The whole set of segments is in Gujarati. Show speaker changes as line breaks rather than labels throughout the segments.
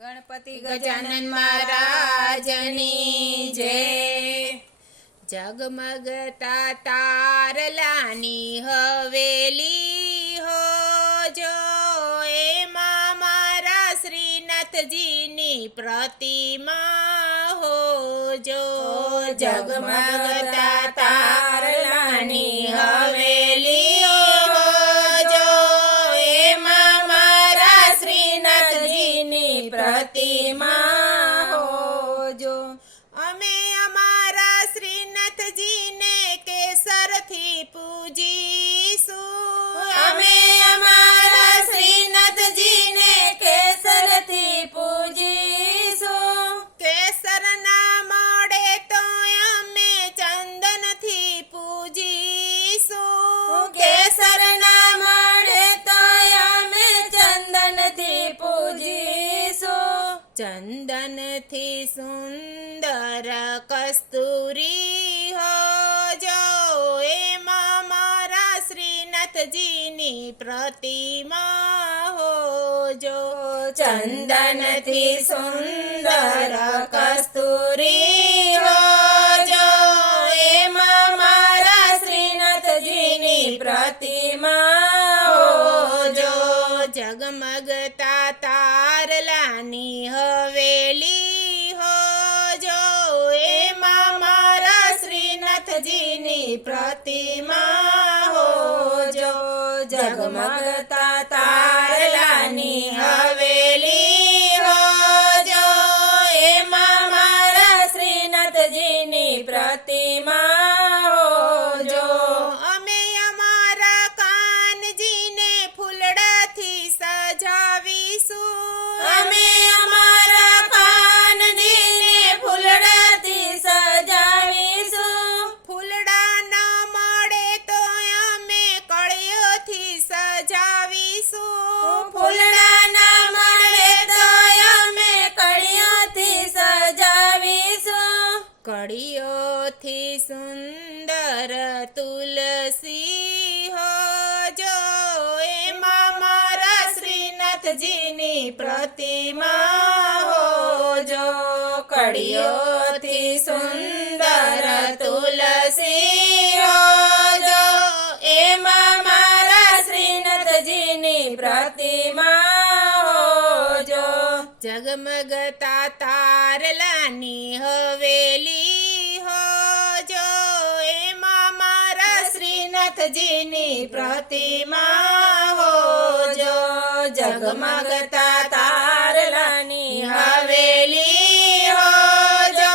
ગણપતિ
ગજાનન મહારાજની જય. જગમગતા તારલાની હવેલી હો જો એમાં મારા શ્રીનાથજીની પ્રતિમા હો જો. જગમગતા હોજો અમે અમારા શ્રીનાથજીને કેસરથી પૂજીશું. અમે અમારા શ્રીનાથજીને કેસરથી પૂજીશું. કેસર ના મળે તો અમે ચંદનથી પૂજીશું. કેસર ચંદનથી સુંદર કસ્તુરી હો જો એમાં મારા શ્રીનાથજીની પ્રતિમા હો જો ચંદનથી સુંદર કસ્તુરી જગમગતા તારલાની હવેલી હો જો. એમાં મારા શ્રીનાથજીની પ્રતિમા હો જો. જગમગતા તારલાની હવેલી અમે અમારા કાનજીને ફૂલડાથી સજાવીશું. ફૂલડા ન મળે તો અમે કળીઓથી સજાવીશું. ફૂલડા ન મળે તો અમે કળીઓથી સજાવીશું. કળીઓથી સુંદર તુલસી શ્રીનાથજીની પ્રતિમા હો જો કળીઓથી સુંદર તુલસી હોજો. એમાં મારા શ્રીનાથજીની પ્રતિમા હો જો જગમગતા તારલાની હવેલી હો જો એમાં મારા શ્રીનાથજીની પ્રતિમા હો જો જગમગતા તારલાની હવેલી હો જો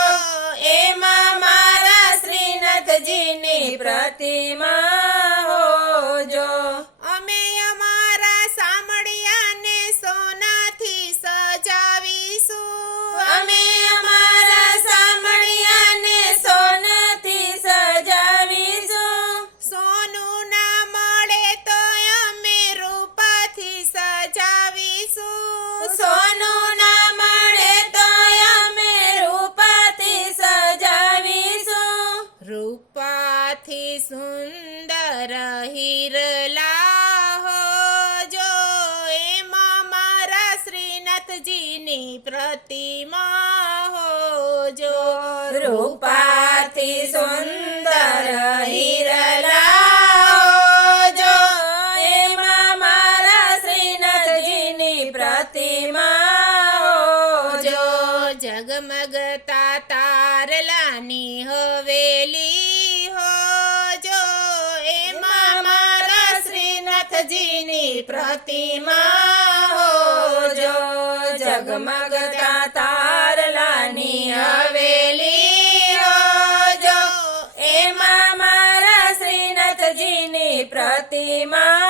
એમાં મારા શ્રીનાથજીની પ્રતિમા રૂપાથી સુંદર હિરલા હો. જો એમાં મારા શ્રીનાથજીની પ્રતિમા હો. જો રૂપાથી સુંદર હિરલા જો એમાં મારા શ્રીનાથજીની પ્રતિમા શ્રીનાથજીની પ્રતિમા હો જો જગમગતા તારલાની હવેલી હો જો એમાં મારા શ્રીનાથજીની પ્રતિમા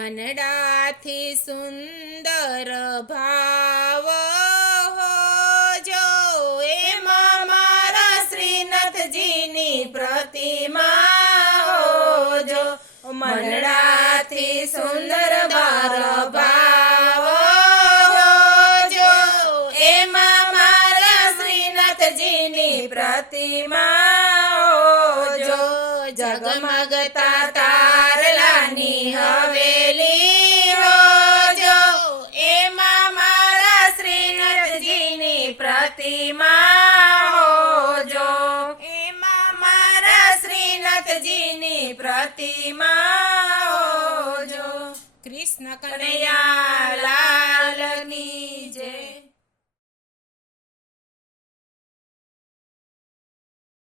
મનડાથી સુંદર ભાવ જો. એમાં
પ્રતિમા હોજો મનડાથી સુંદર બાર ભાવ હોજો એમાં મારા શ્રીનાથજીની પ્રતિમા પ્રતિમા હોજો
એમાં
મારા શ્રીનાથજીની પ્રતિમા હોજો
કૃષ્ણ કનૈયા
કનૈયા